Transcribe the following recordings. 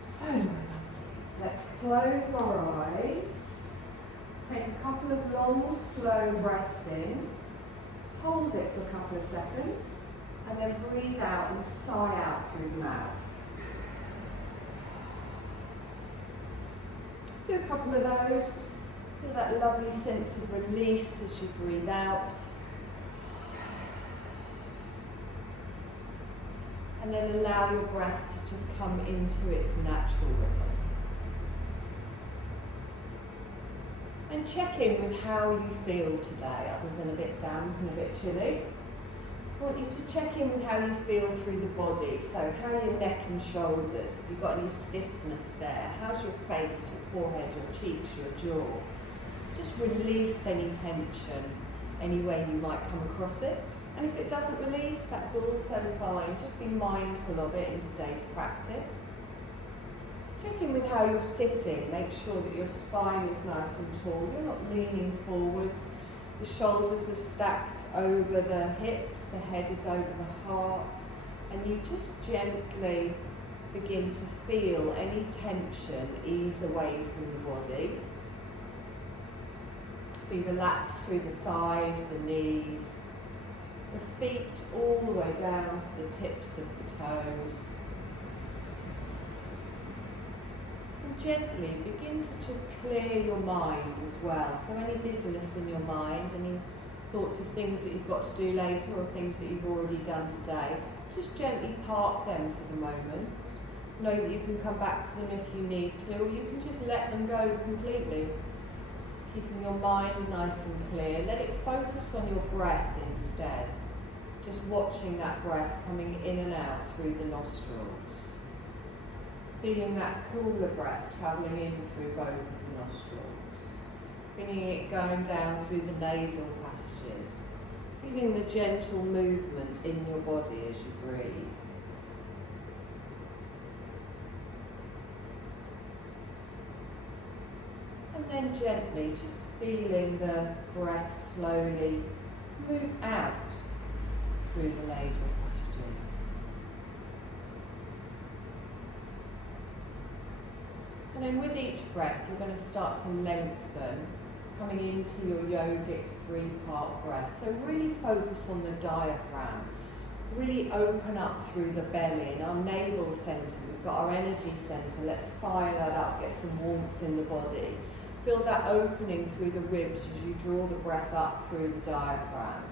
So let's close our eyes, take a couple of long, slow breaths in, hold it for a couple of seconds, and then breathe out and sigh out through the mouth. Do a couple of those. Feel that lovely sense of release as you breathe out. And then allow your breath to just come into its natural rhythm. And check in with how you feel today, other than a bit damp and a bit chilly. I want you to check in with how you feel through the body. So how are your neck and shoulders? Have you got any stiffness there? How's your face, your forehead, your cheeks, your jaw? Just release any tension any way you might come across it. And if it doesn't release, that's also fine. Just be mindful of it in today's practice. Check in with how you're sitting. Make sure that your spine is nice and tall. You're not leaning forwards. The shoulders are stacked over the hips, the head is over the heart, and you just gently begin to feel any tension ease away from the body. Be relaxed through the thighs, the knees, the feet all the way down to the tips of the toes. Gently begin to just clear your mind as well. So any busyness in your mind, any thoughts of things that you've got to do later or things that you've already done today, just gently park them for the moment. Know that you can come back to them if you need to, or you can just let them go completely. Keeping your mind nice and clear. Let it focus on your breath instead. Just watching that breath coming in and out through the nostrils. Feeling that cooler breath travelling in through both of the nostrils. Feeling it going down through the nasal passages. Feeling the gentle movement in your body as you breathe. And then gently just feeling the breath slowly move out through the nasal passages. And then with each breath, you're going to start to lengthen, coming into your yogic 3-part breath. So really focus on the diaphragm. Really open up through the belly. In our navel centre, we've got our energy centre. Let's fire that up, get some warmth in the body. Feel that opening through the ribs as you draw the breath up through the diaphragm.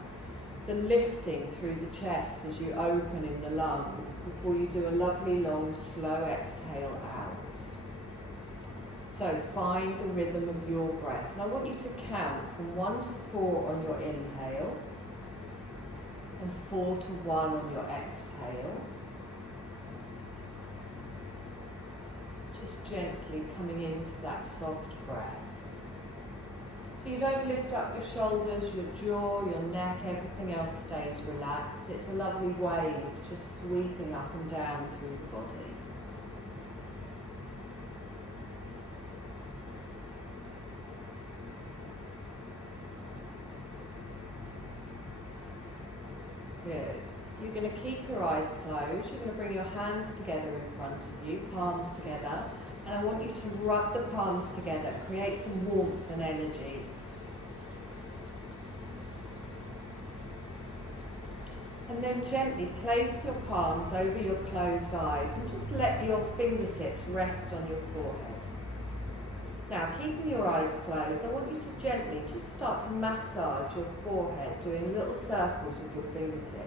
The lifting through the chest as you open in the lungs before you do a lovely long slow exhale out. So find the rhythm of your breath. And I want you to count from 1 to 4 on your inhale and 4 to 1 on your exhale. Just gently coming into that soft breath. So you don't lift up your shoulders, your jaw, your neck, everything else stays relaxed. It's a lovely wave just sweeping up and down through the body. Good. You're going to keep your eyes closed. You're going to bring your hands together in front of you, palms together, and I want you to rub the palms together, create some warmth and energy. And then gently place your palms over your closed eyes and just let your fingertips rest on your forehead. Now, keeping your eyes closed, I want you to gently just start to massage your forehead, doing little circles with your fingertips.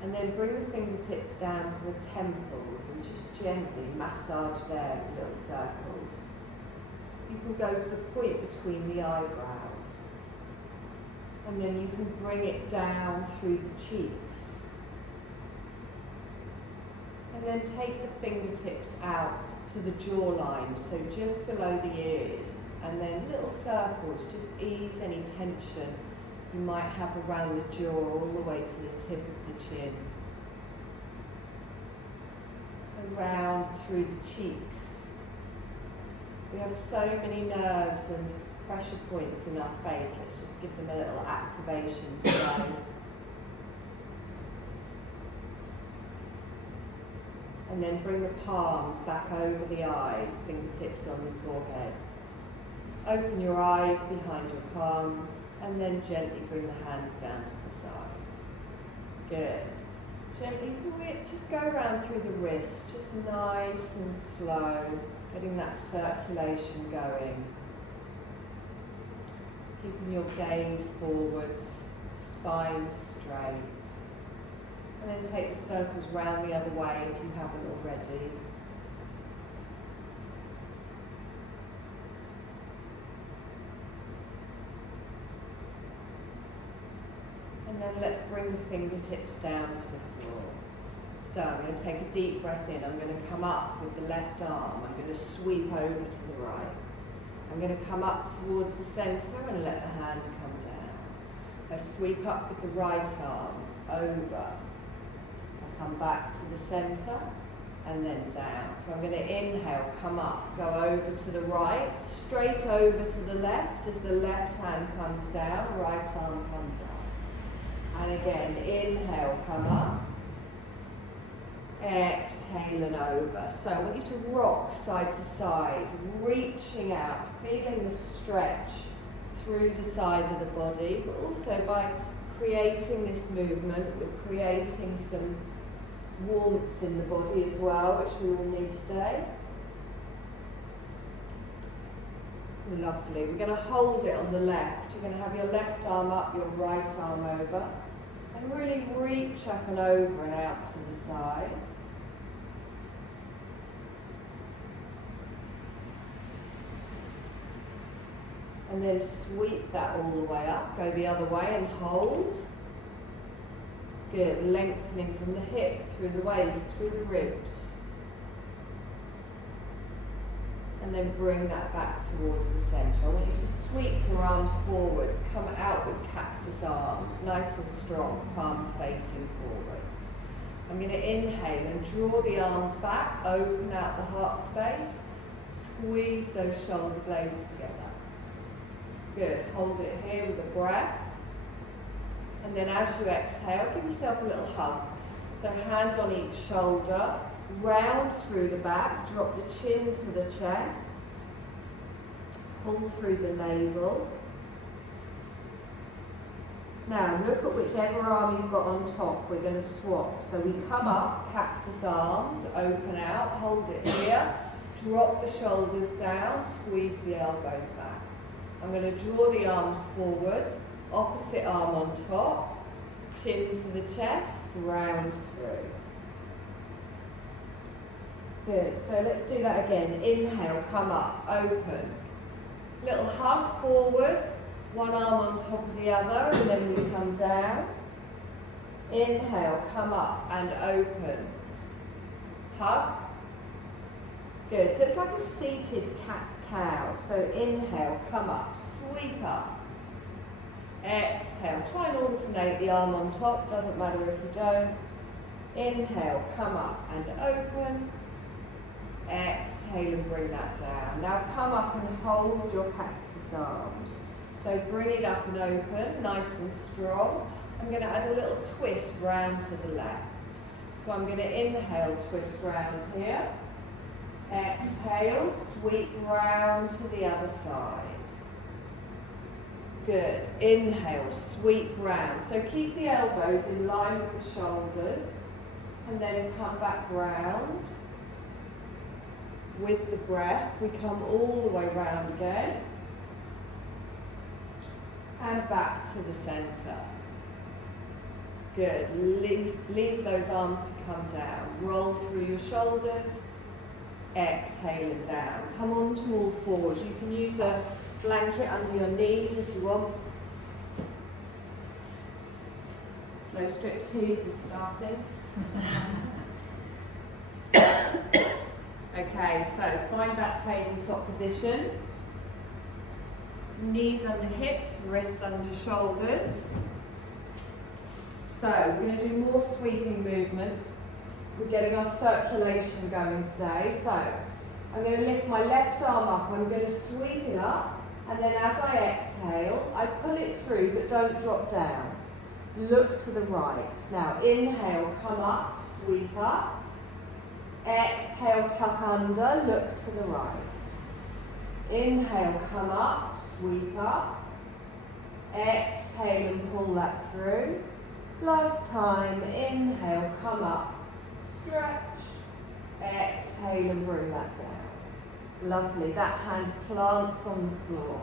And then bring the fingertips down to the temples and just gently massage there in little circles. You can go to the point between the eyebrows. And then you can bring it down through the cheeks. And then take the fingertips out to the jawline, so just below the ears, and then little circles, just ease any tension you might have around the jaw all the way to the tip of the chin. Around through the cheeks. We have so many nerves and pressure points in our face. Let's just give them a little activation today. And then bring the palms back over the eyes, fingertips on the forehead. Open your eyes behind your palms and then gently bring the hands down to the sides. Good. Gently just go around through the wrist, just nice and slow, getting that circulation going. Keeping your gaze forwards, spine straight. And then take the circles round the other way if you haven't already. And then let's bring the fingertips down to the floor. So I'm going to take a deep breath in. I'm going to come up with the left arm. I'm going to sweep over to the right. I'm going to come up towards the centre and let the hand come down. I sweep up with the right arm, over. Come back to the centre and then down. So I'm going to inhale, come up, go over to the right, straight over to the left as the left hand comes down, right arm comes up. And again, inhale, come up, exhale and over. So I want you to rock side to side, reaching out, feeling the stretch through the side of the body, but also by creating this movement, we're creating some warmth in the body as well, which we will need today. Lovely. We're going to hold it on the left. You're going to have your left arm up, your right arm over, and really reach up and over and out to the side. And then sweep that all the way up, go the other way and hold. Good, lengthening from the hip, through the waist, through the ribs. And then bring that back towards the centre. I want you to sweep your arms forwards, come out with cactus arms, nice and strong, palms facing forwards. I'm going to inhale and draw the arms back, open out the heart space, squeeze those shoulder blades together. Good, hold it here with a breath. And then as you exhale, give yourself a little hug. So hand on each shoulder, round through the back, drop the chin to the chest, pull through the navel. Now look at whichever arm you've got on top, we're going to swap. So we come up, cactus arms, open out, hold it here, drop the shoulders down, squeeze the elbows back. I'm going to draw the arms forwards, opposite arm on top, chin to the chest, round through. Good, so let's do that again. Inhale, come up, open. Little hug forwards, one arm on top of the other, and then we come down. Inhale, come up and open. Hug. Good, so it's like a seated cat-cow. So inhale, come up, sweep up. Exhale, try and alternate the arm on top, doesn't matter if you don't. Inhale, come up and open. Exhale and bring that down. Now come up and hold your cactus arms. So bring it up and open, nice and strong. I'm going to add a little twist round to the left. So I'm going to inhale, twist round here. Exhale, sweep round to the other side. Good. Inhale, sweep round. So keep the elbows in line with the shoulders and then come back round. With the breath, we come all the way round again and back to the centre. Good. Leave those arms to come down. Roll through your shoulders. Exhale and down. Come on to all fours. You can use a blanket under your knees if you want. Slow striptease is starting. Okay, so find that tabletop position. Knees under hips, wrists under shoulders. So we're going to do more sweeping movements. We're getting our circulation going today. So I'm going to lift my left arm up. I'm going to sweep it up. And then as I exhale, I pull it through, but don't drop down. Look to the right. Now inhale, come up, sweep up. Exhale, tuck under, look to the right. Inhale, come up, sweep up. Exhale and pull that through. Last time, inhale, come up, stretch. Exhale and bring that down. Lovely, that hand plants on the floor.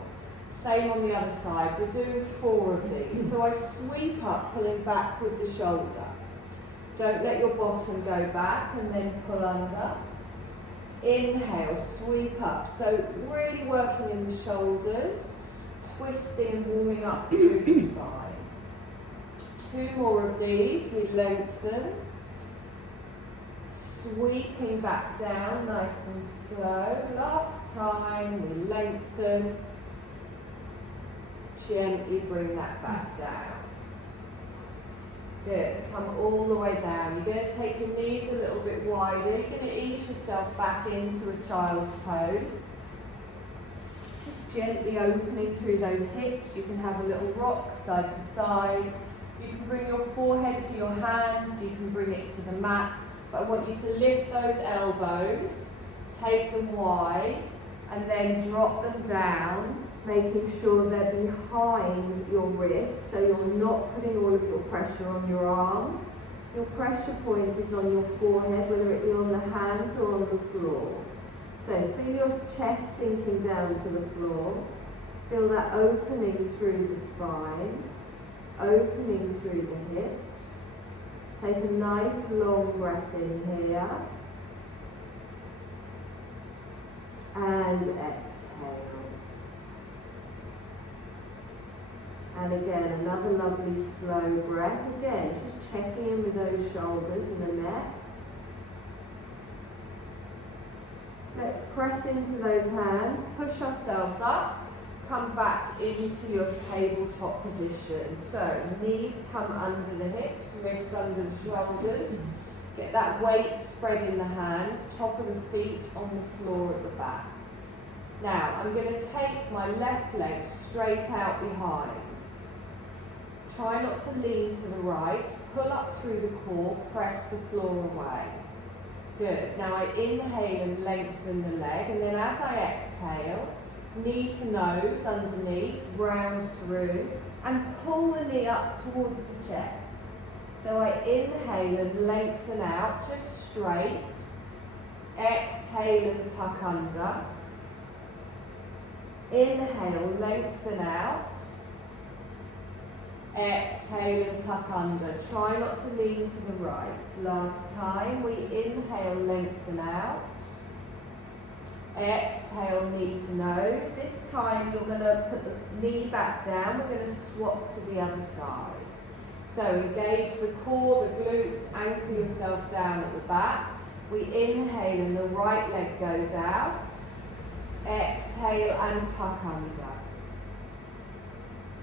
Same on the other side, we're doing 4 of these. So I sweep up, pulling back with the shoulder. Don't let your bottom go back and then pull under. Inhale, sweep up. So really working in the shoulders, twisting and warming up through the spine. 2 more of these, we lengthen. Sweeping back down, nice and slow. Last time, we lengthen. Gently bring that back down. Good, come all the way down. You're going to take your knees a little bit wider. You're going to ease yourself back into a child's pose. Just gently opening through those hips. You can have a little rock side to side. You can bring your forehead to your hands. You can bring it to the mat. But I want you to lift those elbows, take them wide, and then drop them down, making sure they're behind your wrists, so you're not putting all of your pressure on your arms. Your pressure point is on your forehead, whether it be on the hands or on the floor. So feel your chest sinking down to the floor. Feel that opening through the spine, opening through the hips. Take a nice long breath in here. And exhale. And again, another lovely slow breath. Again, just checking in with those shoulders and the neck. Let's press into those hands, push ourselves up, come back into your tabletop position. So, knees come under the hips, wrists under the shoulders. Get that weight spread in the hands, top of the feet on the floor at the back. Now, I'm going to take my left leg straight out behind. Try not to lean to the right. Pull up through the core, press the floor away. Good. Now I inhale and lengthen the leg, and then as I exhale, knee to nose underneath, round through, and pull the knee up towards the chest. So I inhale and lengthen out, just straight. Exhale and tuck under. Inhale, lengthen out. Exhale and tuck under. Try not to lean to the right. Last time, we inhale, lengthen out. Exhale, knee to nose. This time you're going to put the knee back down. We're going to swap to the other side. So engage the core, the glutes, anchor yourself down at the back. We inhale and the right leg goes out. Exhale and tuck under.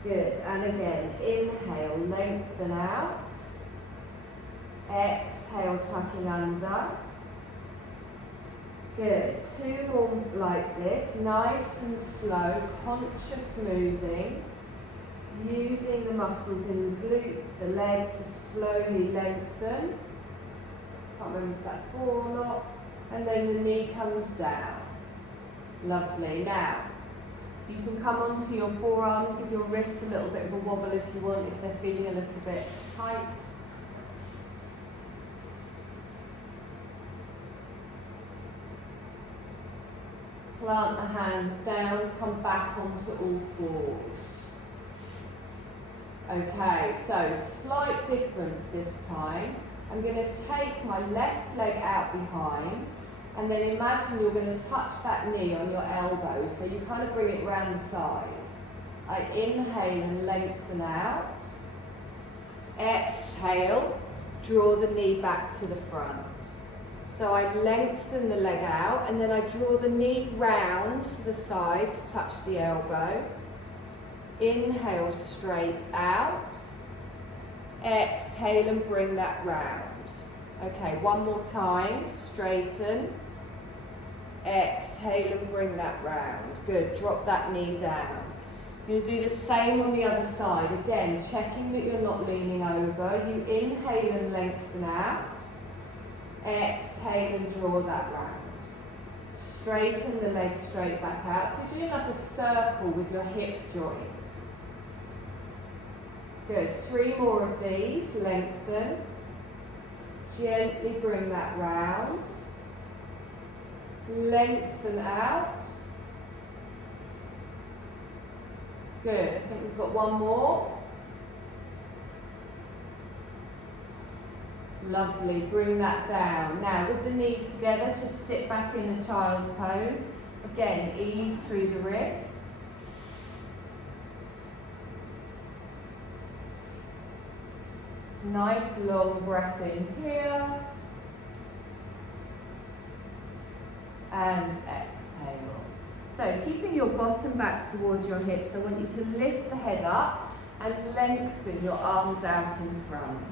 Good, and again, inhale, lengthen out. Exhale, tucking under. Good, 2 more like this, nice and slow, conscious moving, using the muscles in the glutes, the leg to slowly lengthen. Can't remember if that's 4 or not. And then the knee comes down. Lovely. Now, you can come onto your forearms, give your wrists a little bit of a wobble if you want, if they're feeling a little bit tight. Plant the hands down, come back onto all fours. Okay, so slight difference this time. I'm going to take my left leg out behind, and then imagine you're going to touch that knee on your elbow, so you kind of bring it round the side. I inhale and lengthen out. Exhale, draw the knee back to the front. So I lengthen the leg out, and then I draw the knee round to the side to touch the elbow. Inhale, straight out. Exhale and bring that round. Okay, one more time, straighten. Exhale and bring that round. Good, drop that knee down. You'll do the same on the other side. Again, checking that you're not leaning over. You inhale and lengthen out. Exhale and draw that round. Straighten the legs straight back out. So you're doing like a circle with your hip joints. Good. 3 more of these. Lengthen. Gently bring that round. Lengthen out. Good. I think we've got one more. Lovely. Bring that down. Now with the knees together, just sit back in a child's pose. Again, ease through the wrists. Nice long breath in here. And exhale. So keeping your bottom back towards your hips, I want you to lift the head up and lengthen your arms out in front.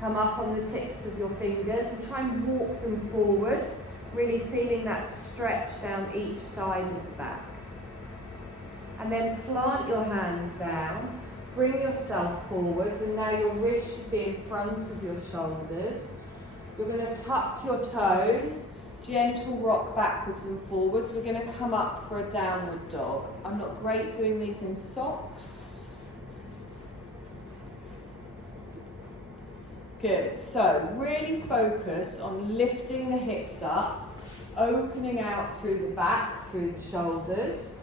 Come up on the tips of your fingers and try and walk them forwards, really feeling that stretch down each side of the back. And then plant your hands down, bring yourself forwards, and now your wrists should be in front of your shoulders. You're going to tuck your toes, gentle rock backwards and forwards. We're going to come up for a downward dog. I'm not great doing these in socks. Good, so really focus on lifting the hips up, opening out through the back, through the shoulders.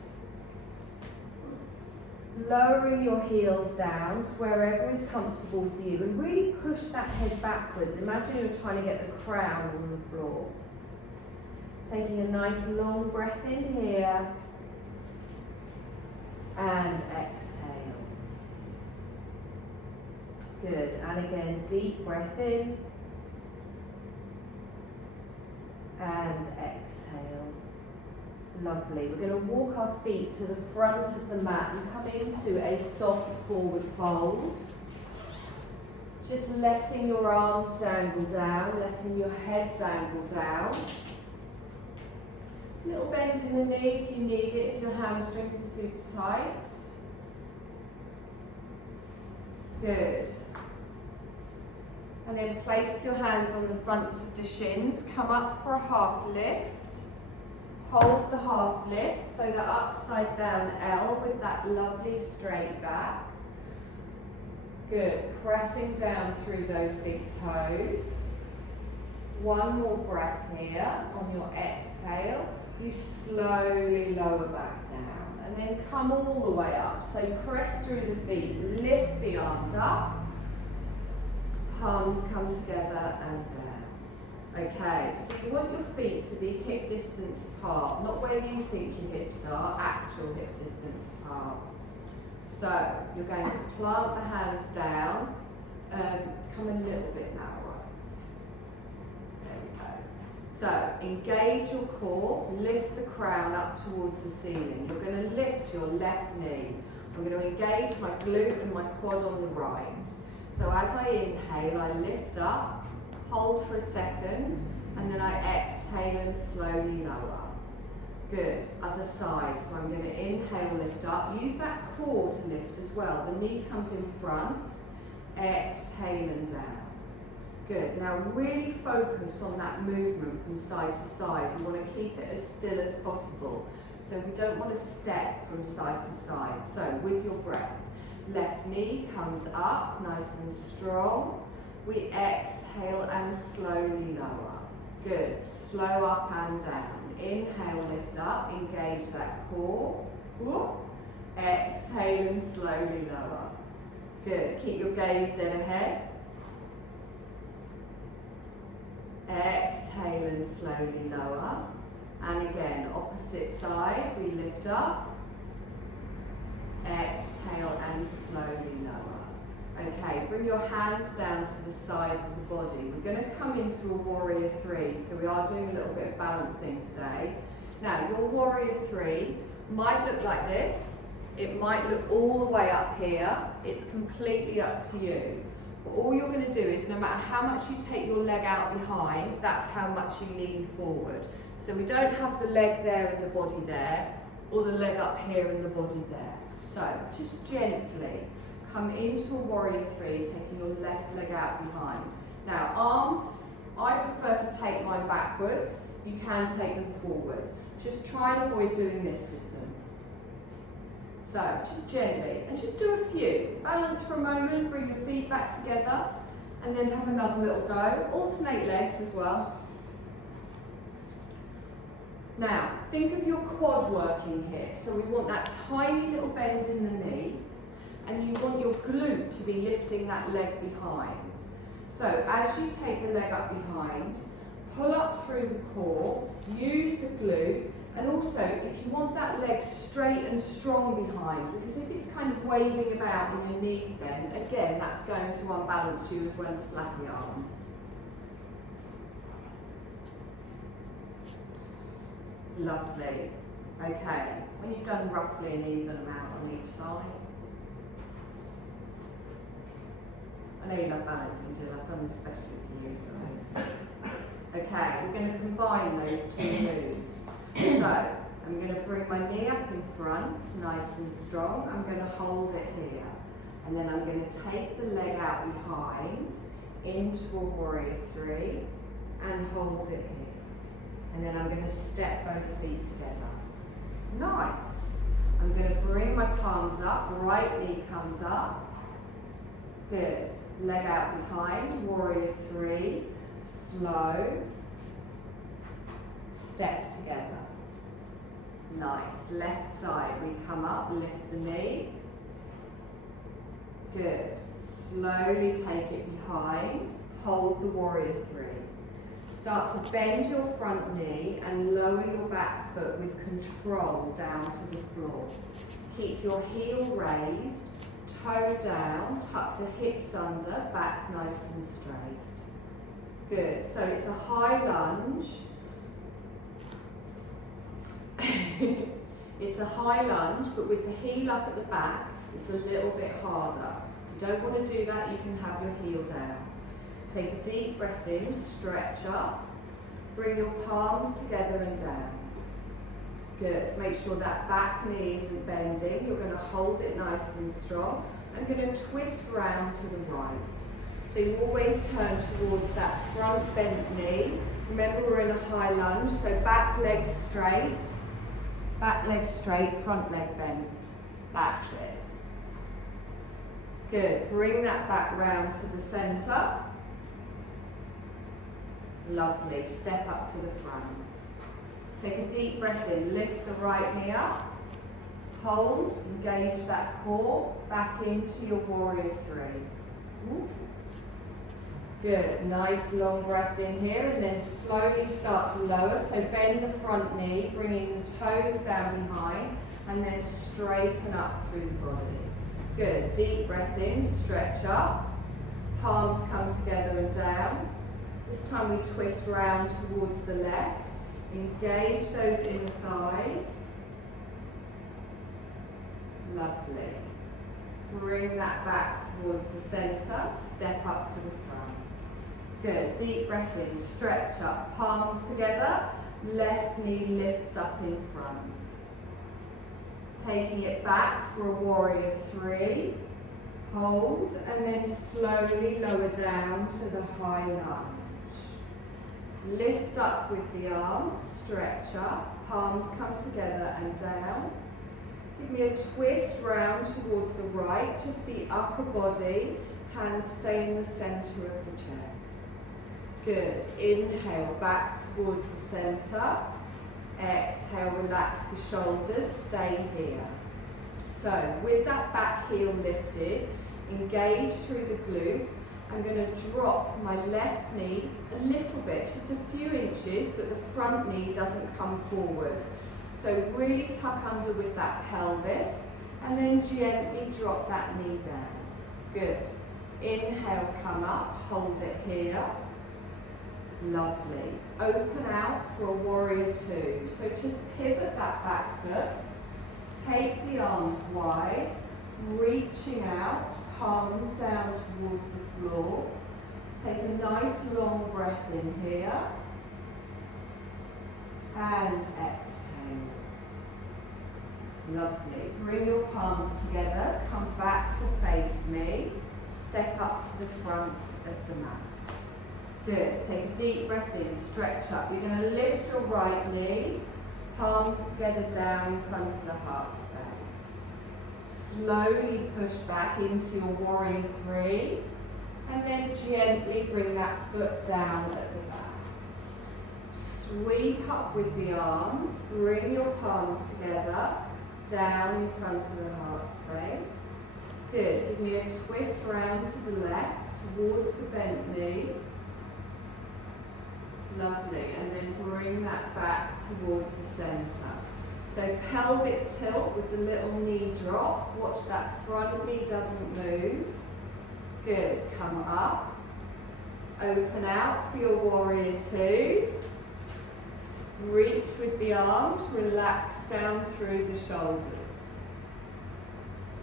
Lowering your heels down to wherever is comfortable for you and really push that head backwards. Imagine you're trying to get the crown on the floor. Taking a nice long breath in here and exhale. Good, and again, deep breath in and exhale. Lovely. We're going to walk our feet to the front of the mat and come into a soft forward fold. Just letting your arms dangle down, letting your head dangle down. A little bend in the knee if you need it, if your hamstrings are super tight. Good. And then place your hands on the fronts of the shins. Come up for a half lift. Hold the half lift, so the upside down L with that lovely straight back. Good. Pressing down through those big toes. One more breath here on your exhale. You slowly lower back down and then come all the way up. So press through the feet, lift the arms up. Palms come together and down. Okay, so you want your feet to be hip distance apart, not where you think your hips are, actual hip distance apart. So you're going to plant the hands down, come a little bit narrower. There we go. So engage your core, lift the crown up towards the ceiling. You're going to lift your left knee. I'm going to engage my glute and my quad on the right. So as I inhale, I lift up, hold for a second, and then I exhale and slowly lower. Good, other side. So I'm going to inhale, lift up. Use that core to lift as well. The knee comes in front, exhale and down. Good, now really focus on that movement from side to side. We want to keep it as still as possible. So we don't want to step from side to side. So with your breath, left knee comes up, nice and strong. We exhale and slowly lower. Good. Slow up and down. Inhale, lift up, engage that core. Whoop. Exhale and slowly lower. Good. Keep your gaze dead ahead. Exhale and slowly lower. And again, opposite side, we lift up. Exhale and slowly lower. Okay, bring your hands down to the side of the body. We're going to come into a warrior three, so we are doing a little bit of balancing today. Now, your warrior three might look like this. It might look all the way up here. It's completely up to you. But all you're going to do is, no matter how much you take your leg out behind, that's how much you lean forward. So we don't have the leg there and the body there, or the leg up here and the body there. So just gently come into a warrior three, taking your left leg out behind. Now arms I prefer to take mine backwards. You can take them forwards. Just try and avoid doing this with them. So, just gently, and just do a few. Balance for a moment, bring your feet back together, and then have another little go. Alternate legs as well. Now, think of your quad working here. So we want that tiny little bend in the knee, and you want your glute to be lifting that leg behind. So as you take the leg up behind, pull up through the core, use the glute, and also if you want that leg straight and strong behind, because if it's kind of waving about and your knees bend, again, that's going to unbalance you as well as flappy arms. Lovely. Okay, when you've done roughly an even amount on each side. I know you love balancing, Jill. I've done this especially for you, so okay, we're going to combine those two moves. So, I'm going to bring my knee up in front, nice and strong. I'm going to hold it here. And then I'm going to take the leg out behind into a warrior three and hold it here. And then I'm going to step both feet together. Nice. I'm going to bring my palms up, right knee comes up. Good. Leg out behind, warrior three, slow, step together. Nice. Left side, we come up, lift the knee. Good. Slowly take it behind, hold the warrior three. Start to bend your front knee and lower your back foot with control down to the floor. Keep your heel raised, toe down, tuck the hips under, back nice and straight. Good, so it's a high lunge. It's a high lunge, but with the heel up at the back, it's a little bit harder. If you don't want to do that, you can have your heel down. Take a deep breath in, stretch up, bring your palms together and down. Good, make sure that back knee isn't bending. You're going to hold it nice and strong. I'm going to twist round to the right. So you always turn towards that front bent knee. Remember we're in a high lunge, so back leg straight, front leg bent. That's it. Good, bring that back round to the centre. Lovely, step up to the front. Take a deep breath in, lift the right knee up. Hold, engage that core, back into your warrior three. Good, nice long breath in here and then slowly start to lower. So bend the front knee, bringing the toes down behind and then straighten up through the body. Good, deep breath in, stretch up. Palms come together and down. This time we twist round towards the left. Engage those inner thighs. Lovely. Bring that back towards the centre. Step up to the front. Good. Deep breath in. Stretch up. Palms together. Left knee lifts up in front. Taking it back for a warrior three. Hold and then slowly lower down to the high lunge. Lift up with the arms, stretch up, palms come together and down. Give me a twist round towards the right, just the upper body, hands stay in the centre of the chest. Good, inhale back towards the centre. Exhale, relax the shoulders, stay here. So with that back heel lifted, engage through the glutes. I'm going to drop my left knee a little bit, just a few inches, but the front knee doesn't come forward. So really tuck under with that pelvis and then gently drop that knee down. Good. Inhale, come up, hold it here. Lovely. Open out for a warrior two. So just pivot that back foot, take the arms wide, reaching out, palms down towards the floor. Take a nice long breath in here. And exhale. Lovely. Bring your palms together, come back to face me. Step up to the front of the mat. Good. Take a deep breath in, stretch up. You're going to lift your right knee, palms together down in front of the heart space. Slowly push back into your warrior three, and then gently bring that foot down at the back. Sweep up with the arms, bring your palms together, down in front of the heart space. Good. Give me a twist round to the left, towards the bent knee. Lovely. And then bring that back towards the centre. So pelvic tilt with the little knee drop. Watch that front knee doesn't move. Good. Come up. Open out for your warrior two. Reach with the arms, relax down through the shoulders.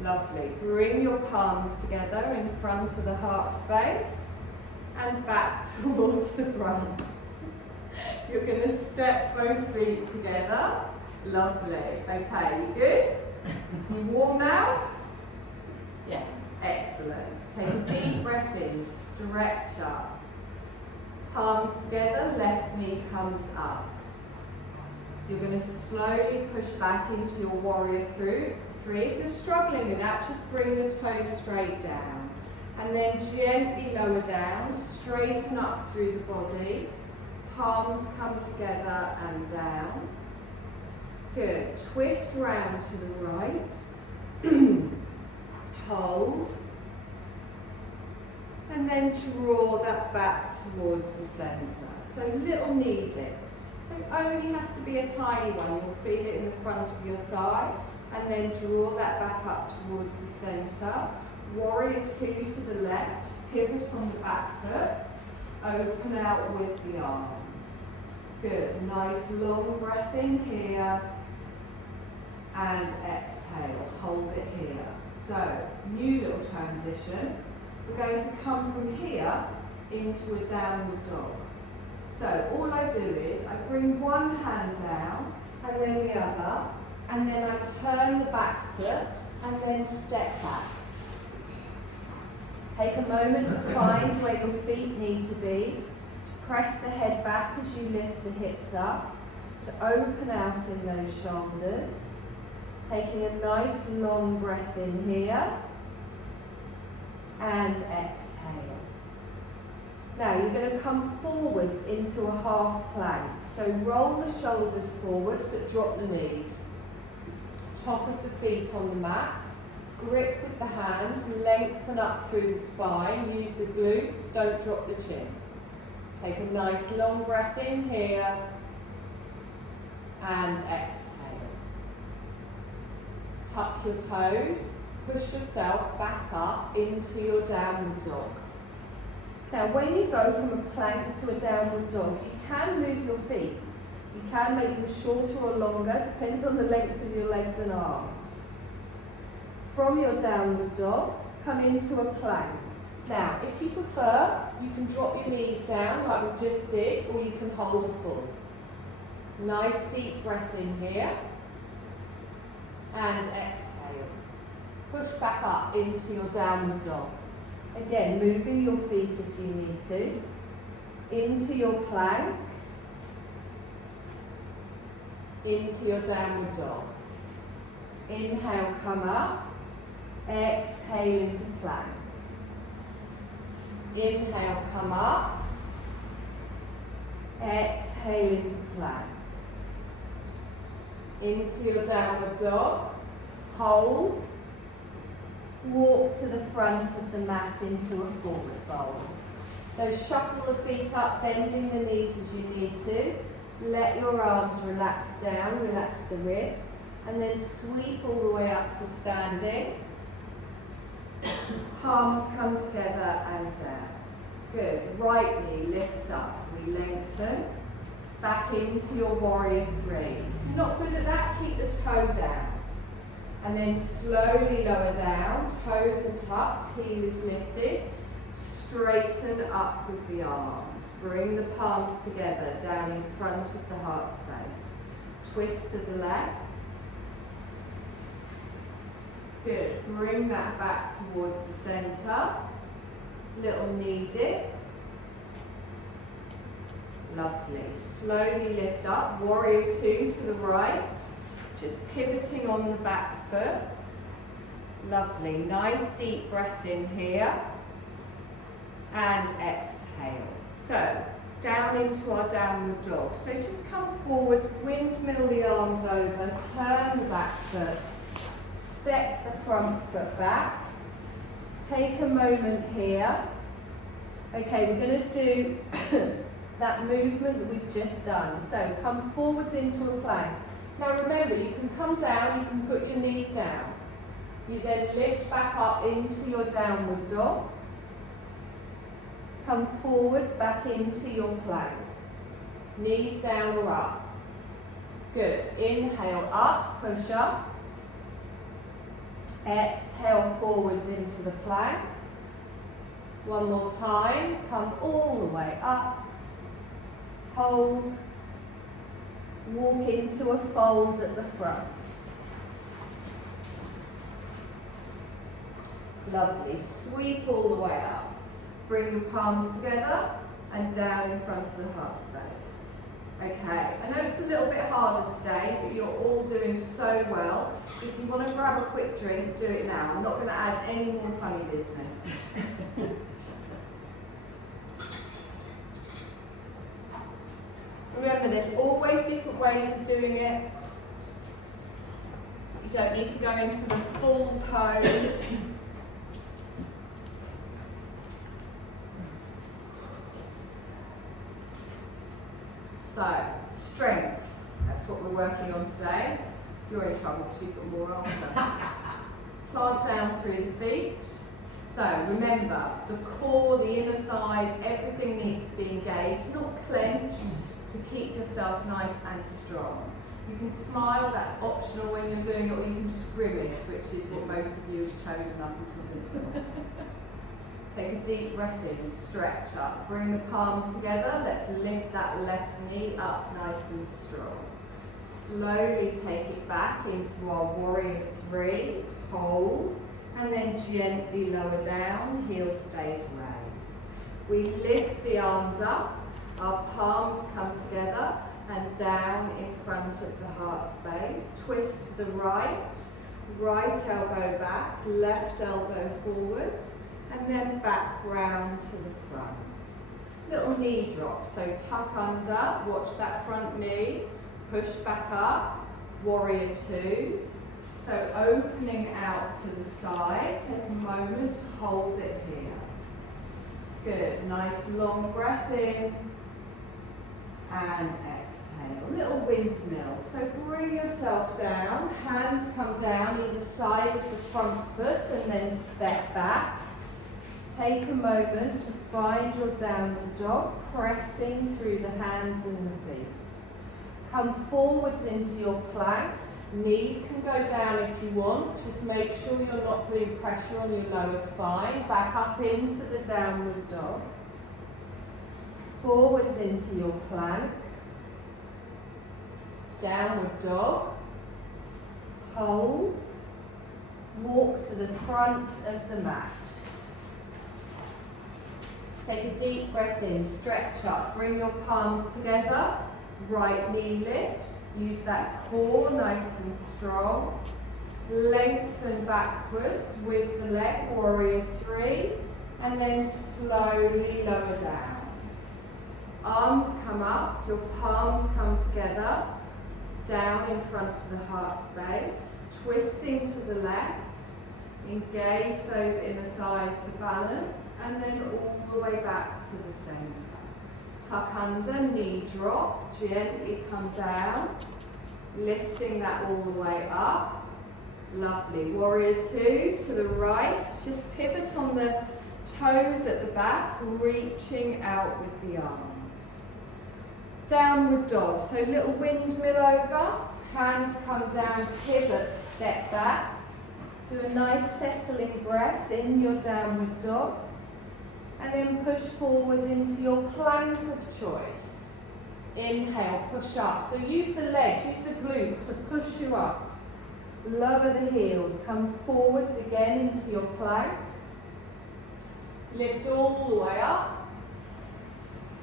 Lovely. Bring your palms together in front of the heart space and back towards the front. You're going to step both feet together. Lovely. Okay, you good? You warm now? Yeah, excellent. Take a deep breath in, stretch up. Palms together, left knee comes up. You're going to slowly push back into your warrior three. If you're struggling with that, just bring the toes straight down. And then gently lower down, straighten up through the body. Palms come together and down. Good. Twist round to the right. Hold. And then draw that back towards the centre. So little knee dip. So it only has to be a tiny one. You'll feel it in the front of your thigh. And then draw that back up towards the centre. Warrior two to the left. Pivot on the back foot. Open out with the arms. Good. Nice long breath in here. And exhale. Hold it here. So, new little transition. We're going to come from here into a downward dog. So all I do is I bring one hand down and then the other, and then I turn the back foot and then step back. Take a moment to find where your feet need to be, to press the head back as you lift the hips up, to open out in those shoulders, taking a nice long breath in here, and exhale. Now you're going to come forwards into a half plank. So roll the shoulders forwards but drop the knees. Top of the feet on the mat. Grip with the hands, lengthen up through the spine. Use the glutes, don't drop the chin. Take a nice long breath in here and exhale. Tuck your toes, push yourself back up into your downward dog. Now when you go from a plank to a downward dog, you can move your feet. You can make them shorter or longer, depends on the length of your legs and arms. From your downward dog, come into a plank. Now, if you prefer, you can drop your knees down like we just did, or you can hold a full. Nice deep breath in here, and exhale. Push back up into your downward dog. Again, moving your feet if you need to, into your plank, into your downward dog. Inhale, come up, exhale into plank. Inhale, come up, exhale into plank. Into your downward dog, hold. Walk to the front of the mat into a forward fold. So shuffle the feet up, bending the knees as you need to. Let your arms relax down, relax the wrists, and then sweep all the way up to standing. Palms come together and down. Good. Right knee lifts up. We lengthen. Back into your warrior three. If you're not good at that, keep the toe down. And then slowly lower down, toes are tucked, heel is lifted. Straighten up with the arms. Bring the palms together down in front of the heart space. Twist to the left. Good. Bring that back towards the centre. Little knee dip. Lovely. Slowly lift up. Warrior two to the right. Just pivoting on the back foot. Lovely. Nice deep breath in here. And exhale. So, down into our downward dog. So just come forward, windmill the arms over, turn the back foot, step the front foot back. Take a moment here. Okay, we're going to do that movement that we've just done. So come forwards into a plank. Now remember, you can come down, you can put your knees down. You then lift back up into your downward dog. Come forwards back into your plank. Knees down or up. Good. Inhale up, push up. Exhale forwards into the plank. One more time. Come all the way up. Hold. Walk into a fold at the front. Lovely. Sweep all the way up. Bring your palms together and down in front of the heart space. Okay, I know it's a little bit harder today, but you're all doing so well. If you want to grab a quick drink, do it now. I'm not going to add any more funny business. Remember, there's always different ways of doing it. You don't need to go into the full pose. So, strength, that's what we're working on today. You're in trouble because you've got more after. Plant down through the feet. So, remember, the core, the inner thighs, everything needs to be engaged, not clenched, to keep yourself nice and strong. You can smile, that's optional when you're doing it, or you can just grimace, which is what most of you have chosen up until this point. Take a deep breath in, stretch up. Bring the palms together. Let's lift that left knee up nice and strong. Slowly take it back into our warrior three. Hold. And then gently lower down. Heel stays raised. We lift the arms up. Our palms come together and down in front of the heart space. Twist to the right. Right elbow back. Left elbow forwards. And then back round to the front. Little knee drop, so tuck under, watch that front knee, push back up, warrior two. So opening out to the side, take a moment, hold it here. Good, nice long breath in and exhale. Little windmill, so bring yourself down, hands come down either side of the front foot and then step back. Take a moment to find your downward dog, pressing through the hands and the feet. Come forwards into your plank. Knees can go down if you want. Just make sure you're not putting pressure on your lower spine. Back up into the downward dog. Forwards into your plank. Downward dog. Hold. Walk to the front of the mat. Take a deep breath in, stretch up, bring your palms together, right knee lift, use that core nice and strong, lengthen backwards with the leg, warrior three, and then slowly lower down. Arms come up, your palms come together, down in front of the heart space, twisting to the left, engage those inner thighs for balance, and then all the way back to the centre. Tuck under, knee drop, gently come down, lifting that all the way up. Lovely. Warrior two to the right, just pivot on the toes at the back, reaching out with the arms. Downward dog, so little windmill over, hands come down, pivot, step back. Do a nice settling breath in your downward dog. And then push forwards into your plank of choice. Inhale, push up. So use the legs, use the glutes to push you up. Lower the heels, come forwards again into your plank. Lift all the way up.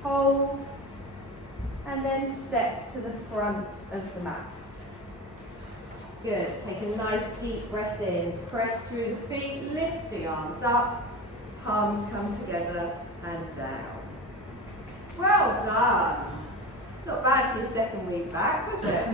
Hold. And then step to the front of the mat. Good. Take a nice deep breath in. Press through the feet, lift the arms up, palms come together and down. Well done. Not bad for your second week back, was it?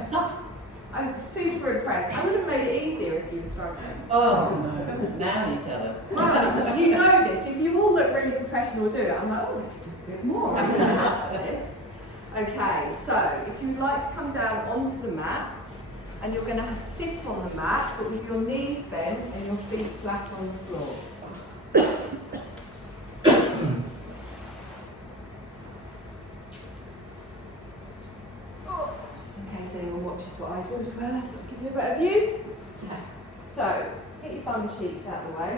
I'm super impressed. I would have made it easier if you were struggling. Oh no, now you tell us. Well, you know this. If you all look really professional do it, I'm like, oh, we could do a bit more. I'm going to add to this. Okay, so if you'd like to come down onto the mat, and you're going to sit on the mat, but with your knees bent and your feet flat on the floor. Just in case anyone watches what I do as well, I thought I'd give you a better view. Yeah. So, get your bum cheeks out of the way.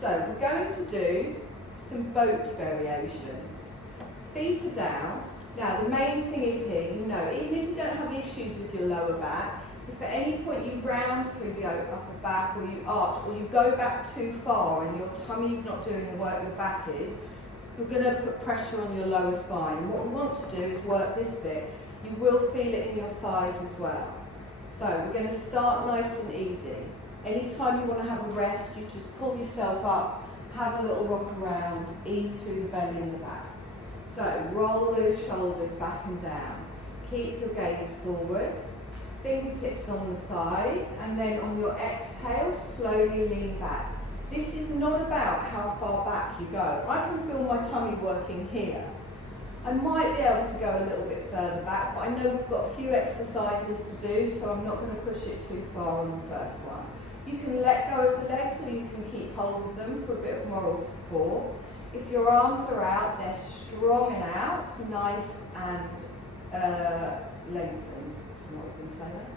So, we're going to do some boat variations. Feet are down. Now, the main thing is here, you know, even if you don't have issues with your lower back, if at any point you round through the upper back, or you arch, or you go back too far and your tummy's not doing the work your back is, you're going to put pressure on your lower spine. And what we want to do is work this bit. You will feel it in your thighs as well. So, we're going to start nice and easy. Anytime you want to have a rest, you just pull yourself up, have a little rock around, ease through the belly and the back. So, roll those shoulders back and down. Keep your gaze forwards, fingertips on the thighs, and then on your exhale, slowly lean back. This is not about how far back you go. I can feel my tummy working here. I might be able to go a little bit further back, but I know we've got a few exercises to do, so I'm not going to push it too far on the first one. You can let go of the legs, or you can keep hold of them for a bit of moral support. If your arms are out, they're strong and out, nice and lengthened. I was going to say that.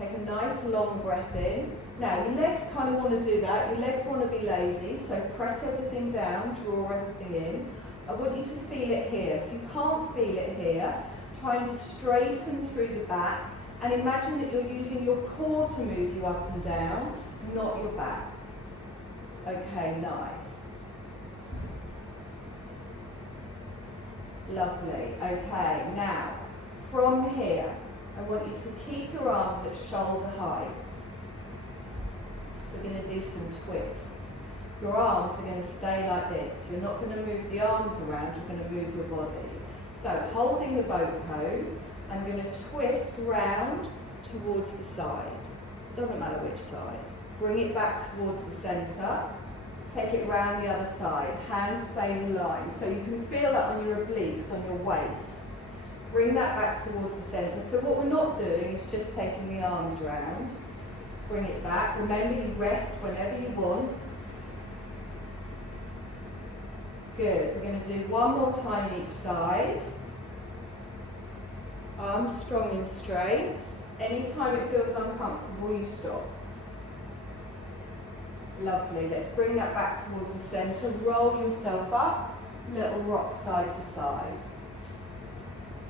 Take a nice long breath in. Now, your legs kind of want to do that. Your legs want to be lazy, so press everything down, draw everything in. I want you to feel it here. If you can't feel it here, try and straighten through the back, and imagine that you're using your core to move you up and down, not your back. Okay, nice. Lovely. Okay, now, from here, I want you to keep your arms at shoulder height. We're going to do some twists. Your arms are going to stay like this. You're not going to move the arms around, you're going to move your body. So, holding the boat pose, I'm going to twist round towards the side. Doesn't matter which side. Bring it back towards the centre. Take it round the other side. Hands stay in line. So you can feel that on your obliques, on your waist. Bring that back towards the centre. So what we're not doing is just taking the arms round. Bring it back. Remember, you rest whenever you want. Good. We're going to do one more time each side. Arms strong and straight. Anytime it feels uncomfortable, you stop. Lovely. Let's bring that back towards the centre. Roll yourself up. Little rock side to side.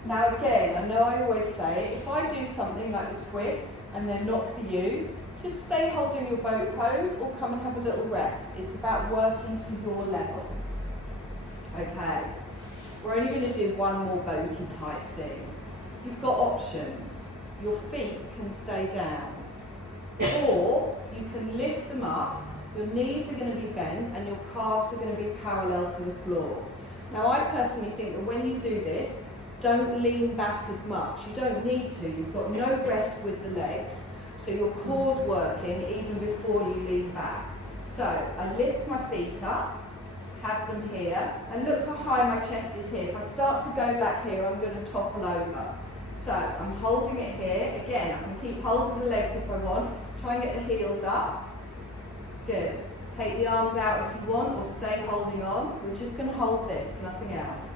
Now again, I know I always say, if I do something like the twist and they're not for you, just stay holding your boat pose or come and have a little rest. It's about working to your level. Okay. We're only going to do one more boaty type thing. You've got options. Your feet can stay down, or you can lift them up. Your knees are going to be bent and your calves are going to be parallel to the floor. Now, I personally think that when you do this, don't lean back as much. You don't need to. You've got no rest with the legs, so your core's working even before you lean back. So, I lift my feet up, have them here, and look how high my chest is here. If I start to go back here, I'm going to topple over. So, I'm holding it here. Again, I can keep hold of the legs if I want. Try and get the heels up. Good. Take the arms out if you want, or stay holding on. We're just going to hold this, nothing else.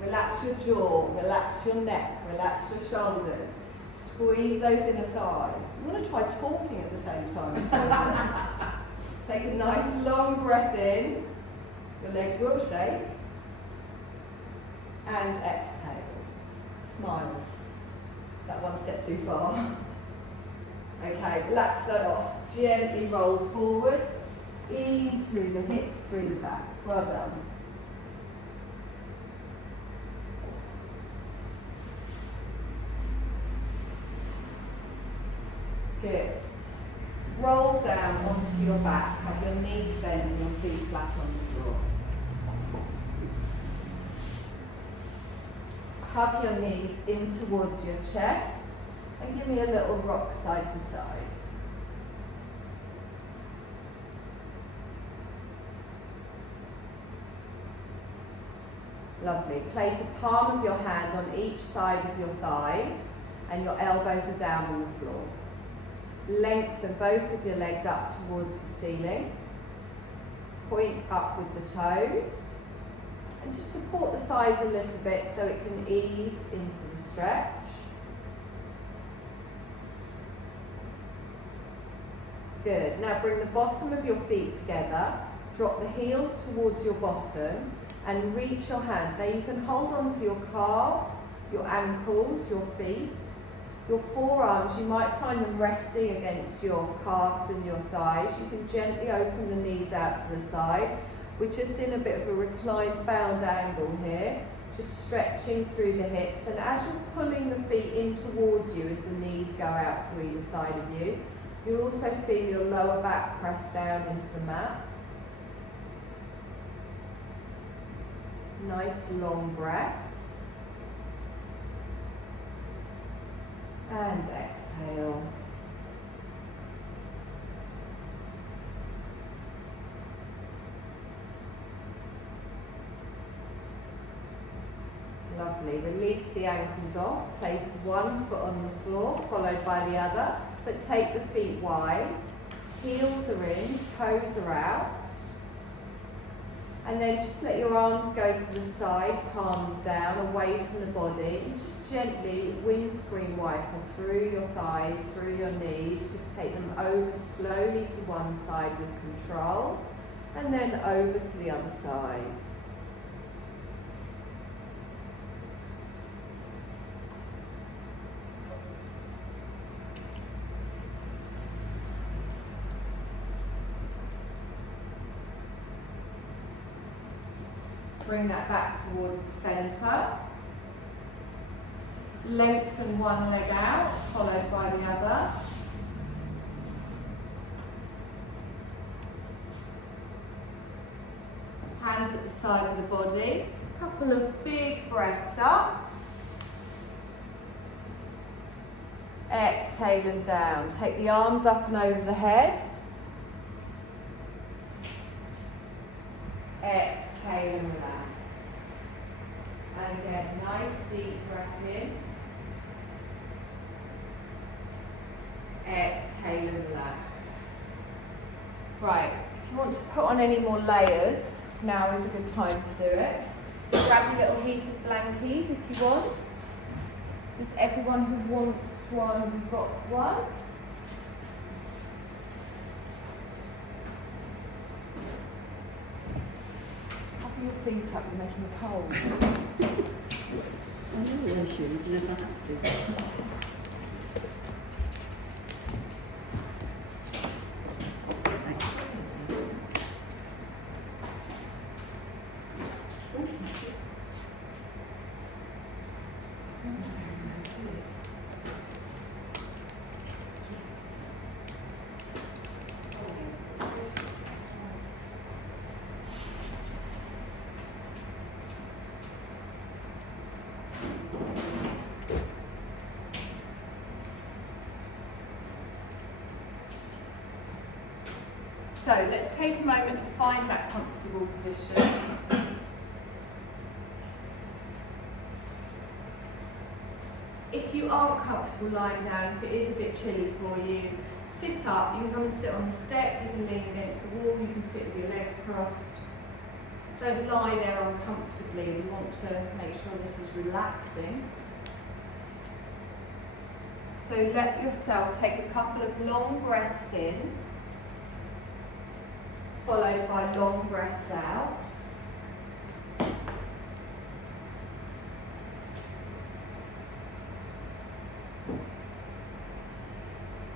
Relax your jaw, relax your neck, relax your shoulders. Squeeze those inner thighs. You want to try talking at the same time. Take a nice long breath in. Your legs will shake. And exhale. Smile. That one step too far. Okay, relax that off. Gently roll forwards. Ease through the hips, through the back. Well done. into your back. Have your knees bent and your feet flat on the floor. Hug your knees in towards your chest and give me a little rock side to side. Lovely. Place a palm of your hand on each side of your thighs and your elbows are down on the floor. Lengthen both of your legs up towards the ceiling. Point up with the toes. And just support the thighs a little bit so it can ease into the stretch. Good. Now bring the bottom of your feet together. Drop the heels towards your bottom and reach your hands. Now you can hold on to your calves, your ankles, your feet. Your forearms, you might find them resting against your calves and your thighs. You can gently open the knees out to the side. We're just in a bit of a reclined bound angle here, just stretching through the hips. And as you're pulling the feet in towards you as the knees go out to either side of you, you'll also feel your lower back press down into the mat. Nice long breaths. And exhale. Lovely. Release the ankles off. Place one foot on the floor, followed by the other, but take the feet wide. Heels are in, toes are out. And then just let your arms go to the side, palms down, away from the body. And just gently windscreen wiper through your thighs, through your knees. Just take them over slowly to one side with control. And then over to the other side. Bring that back towards the centre. Lengthen one leg out, followed by the other. Hands at the side of the body. A couple of big breaths up. Exhale and down. Take the arms up and over the head. Exhale and relax. And again, nice deep breath in. Exhale and relax. Right, if you want to put on any more layers, now is a good time to do it. Grab your little heated blankies if you want. Just everyone who wants one, got one. Your feet up, you're making me cold. I know your shoes, unless I have to. So let's take a moment to find that comfortable position. If you aren't comfortable lying down, if it is a bit chilly for you, sit up. You can come and sit on the step, you can lean against the wall, you can sit with your legs crossed. Don't lie there uncomfortably. We want to make sure this is relaxing. So let yourself take a couple of long breaths in, followed by long breaths out.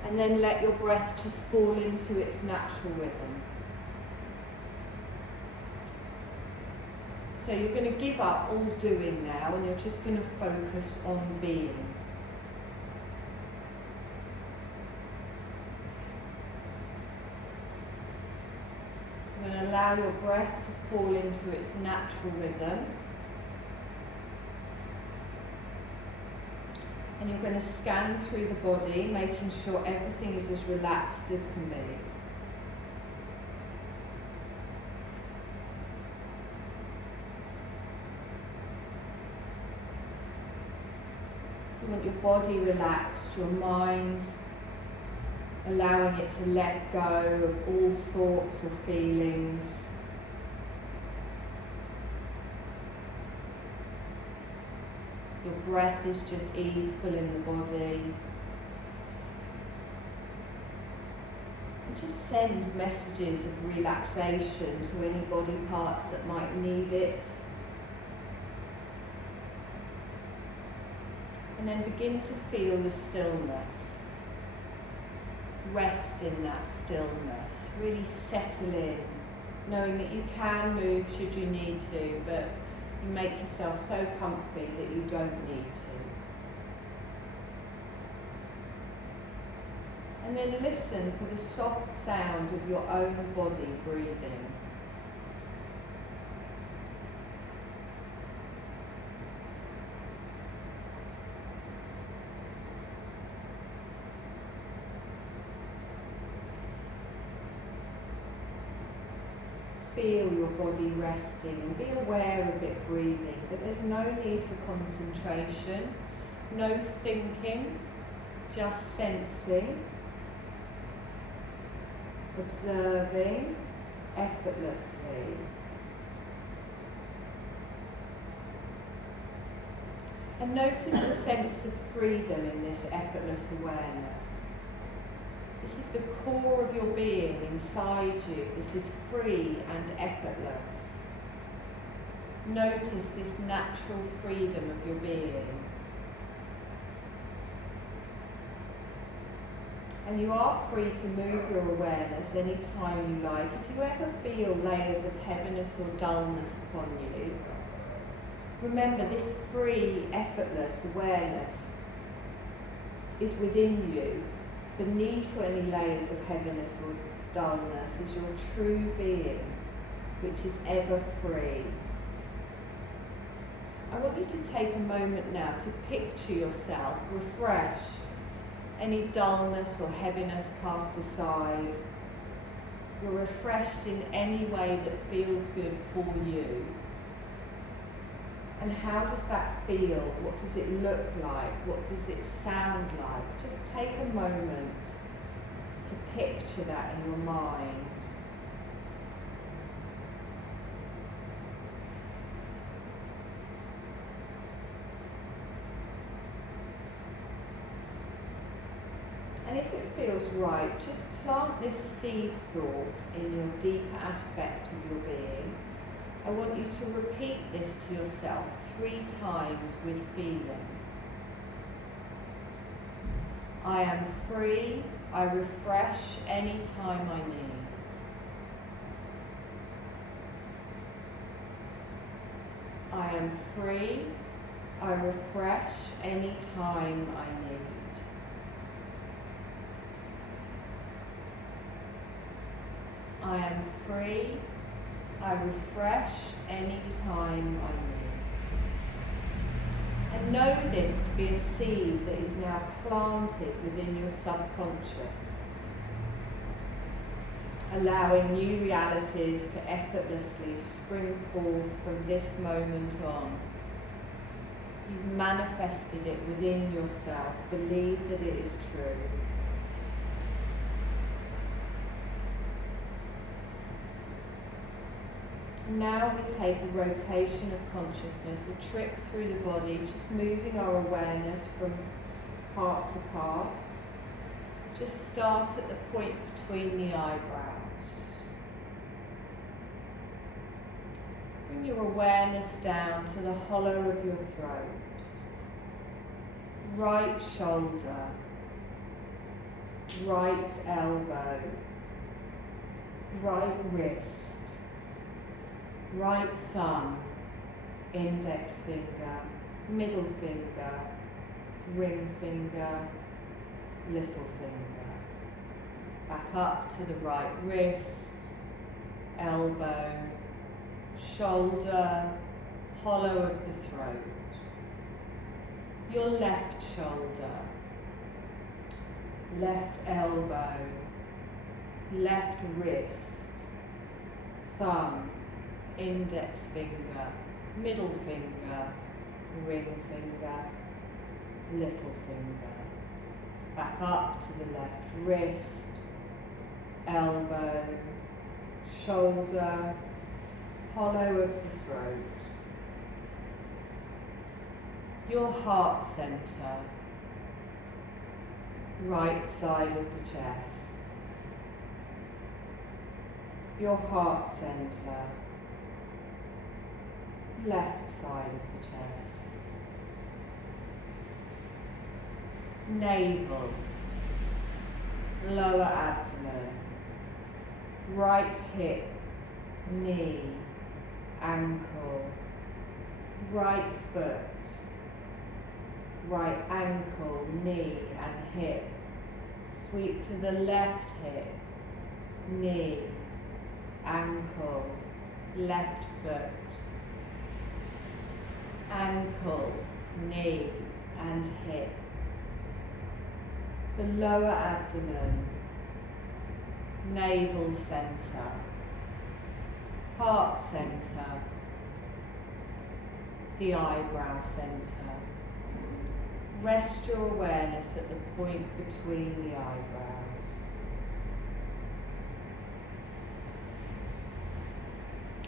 And then let your breath just fall into its natural rhythm. So you're going to give up all doing now and you're just going to focus on being. allow your breath to fall into its natural rhythm. And you're going to scan through the body, making sure everything is as relaxed as can be. You want your body relaxed, your mind allowing it to let go of all thoughts or feelings. Your breath is just easeful in the body. And just send messages of relaxation to any body parts that might need it. And then begin to feel the stillness. Rest in that stillness. Really settle in, knowing that you can move should you need to, but you make yourself so comfy that you don't need to. And then listen for the soft sound of your own body breathing. Feel your body resting and be aware of it breathing, but there's no need for concentration, no thinking, just sensing, observing effortlessly. And notice the sense of freedom in this effortless awareness. This is the core of your being inside you. This is free and effortless. Notice this natural freedom of your being. And you are free to move your awareness any time you like. If you ever feel layers of heaviness or dullness upon you, remember this free, effortless awareness is within you. Beneath any layers of heaviness or dullness is your true being, which is ever free. I want you to take a moment now to picture yourself refreshed, any dullness or heaviness cast aside. You're refreshed in any way that feels good for you. And how does that feel? What does it look like? What does it sound like? Just take a moment to picture that in your mind. And if it feels right, just plant this seed thought in your deeper aspect of your being. I want you to repeat this to yourself 3 times with feeling. I am free. I refresh any time I need. I am free. I refresh any time I need. I am free. I refresh any time I need. And know this to be a seed that is now planted within your subconscious, allowing new realities to effortlessly spring forth from this moment on. You've manifested it within yourself. Believe that it is true. Now we take a rotation of consciousness, a trip through the body, just moving our awareness from part to part. Just start at the point between the eyebrows. Bring your awareness down to the hollow of your throat. Right shoulder, right elbow, right wrist. Right thumb, index finger, middle finger, ring finger, little finger. Back up to the right wrist, elbow, shoulder, hollow of the throat. Your left shoulder, left elbow, left wrist, thumb, index finger, middle finger, ring finger, little finger. Back up to the left wrist, elbow, shoulder, hollow of the throat. Your heart center, right side of the chest. Your heart center, left side of the chest. Navel, lower abdomen, right hip, knee, ankle, right foot, right ankle, knee and hip. Sweep to the left hip, knee, ankle, left foot, ankle, knee and hip. The lower abdomen, navel center, heart center, the eyebrow center. Rest your awareness at the point between the eyebrows.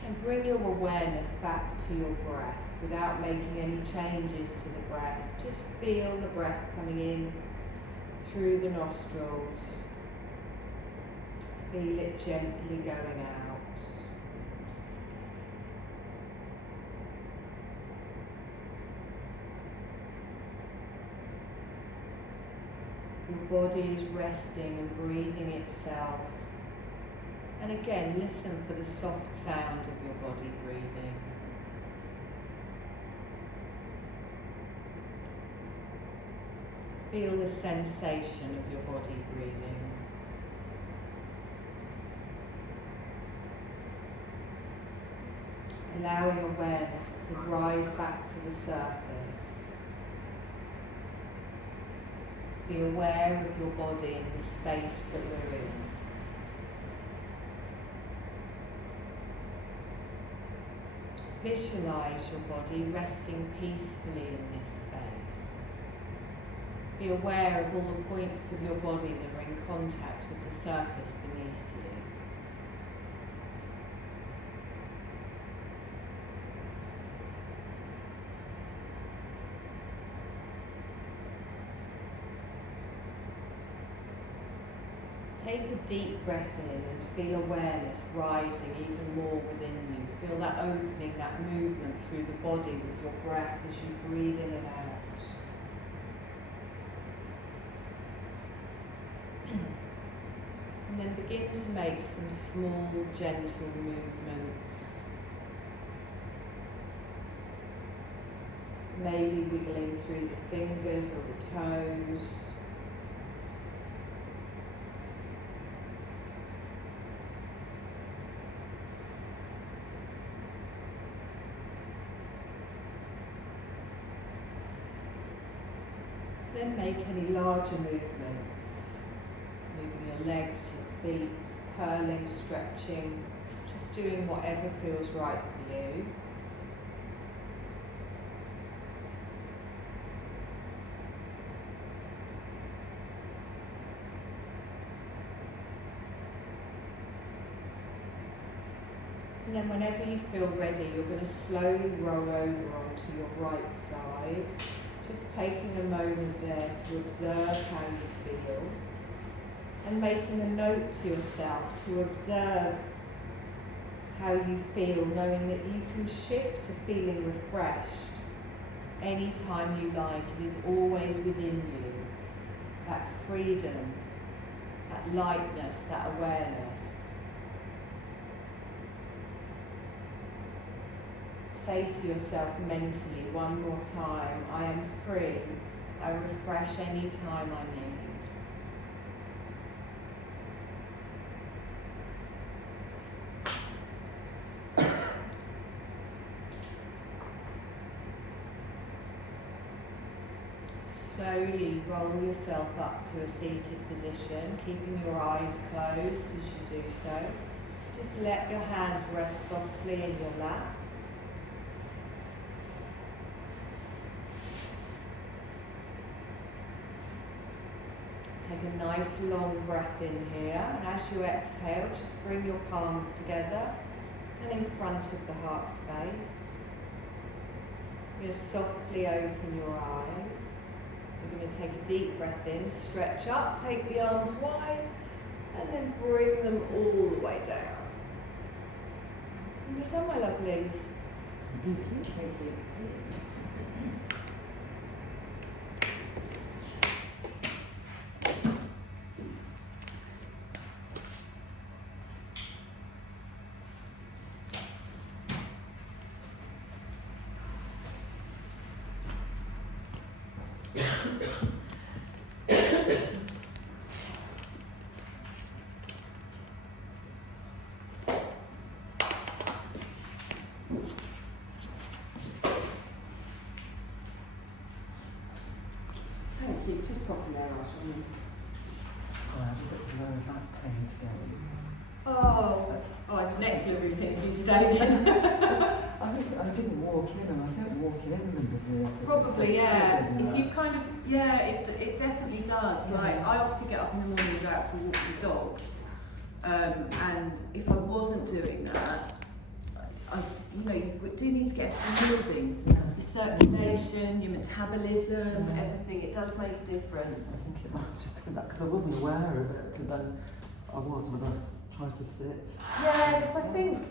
And bring your awareness back to your breath without making any changes to the breath. Just feel the breath coming in through the nostrils. Feel it gently going out. Your body is resting and breathing itself. And again, listen for the soft sound of your body breathing. Feel the sensation of your body breathing. Allow your awareness to rise back to the surface. Be aware of your body and the space that we're in. Visualize your body resting peacefully in this space. Be aware of all the points of your body that are in contact with the surface beneath you. Take a deep breath in and feel awareness rising even more within you. Feel that opening, that movement through the body with your breath as you breathe in and out. And then begin to make some small, gentle movements. Maybe wiggling through the fingers or the toes. Then make any larger movements, moving your legs, your feet, curling, stretching, just doing whatever feels right for you. And then whenever you feel ready, you're going to slowly roll over onto your right side. Just taking a moment there to observe how you feel and making a note to yourself to observe how you feel, knowing that you can shift to feeling refreshed anytime you like. It is always within you, that freedom, that lightness, that awareness. Say to yourself mentally one more time, I am free, I refresh any time I need. slowly roll yourself up to a seated position, keeping your eyes closed as you do so. Just let your hands rest softly in your lap. Take a nice long breath in here, and as you exhale, just bring your palms together and in front of the heart space. Just softly open your eyes. You're going to take a deep breath in, stretch up, take the arms wide, and then bring them all the way down. And you're done, my lovelies. Thank you. Thank you. Thank you. Just pop in there, Arsham. So I had a bit of lower back pain today. Oh, it's an excellent routine for you today then. I didn't walk in, and I think walking in them was a Probably, yeah. If you kind of, yeah, it definitely does. Yeah. Like, I obviously get up in the morning and go out for a walk with the dogs. And if I wasn't doing that, you do need to get moving. Yes. Your circulation, your metabolism, everything, it does make a I difference. think it might have been that because I wasn't aware of it, and then I was with us trying to sit. Yeah, because I think,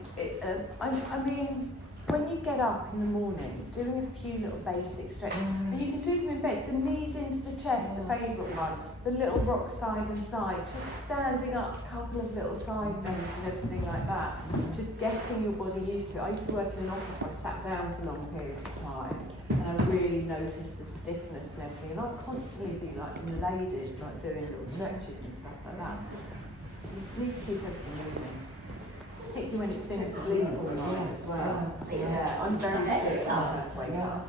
I mean, when you get up in the morning, doing a few little basic stretches, and you can do them in bed, the knees into the chest, the favourite one, the little rock side and side, just standing up, a couple of little side bends and everything like that, just getting your body used to it. I used to work in an office where I sat down for long periods of time, and I really noticed the stiffness and everything, and I'll constantly be like in the ladies, like doing little stretches and stuff like that. You need to keep everything moving. Particularly when it's been asleep all night as well. Yeah. Yeah, I'm very Exercise. exercise. Yeah.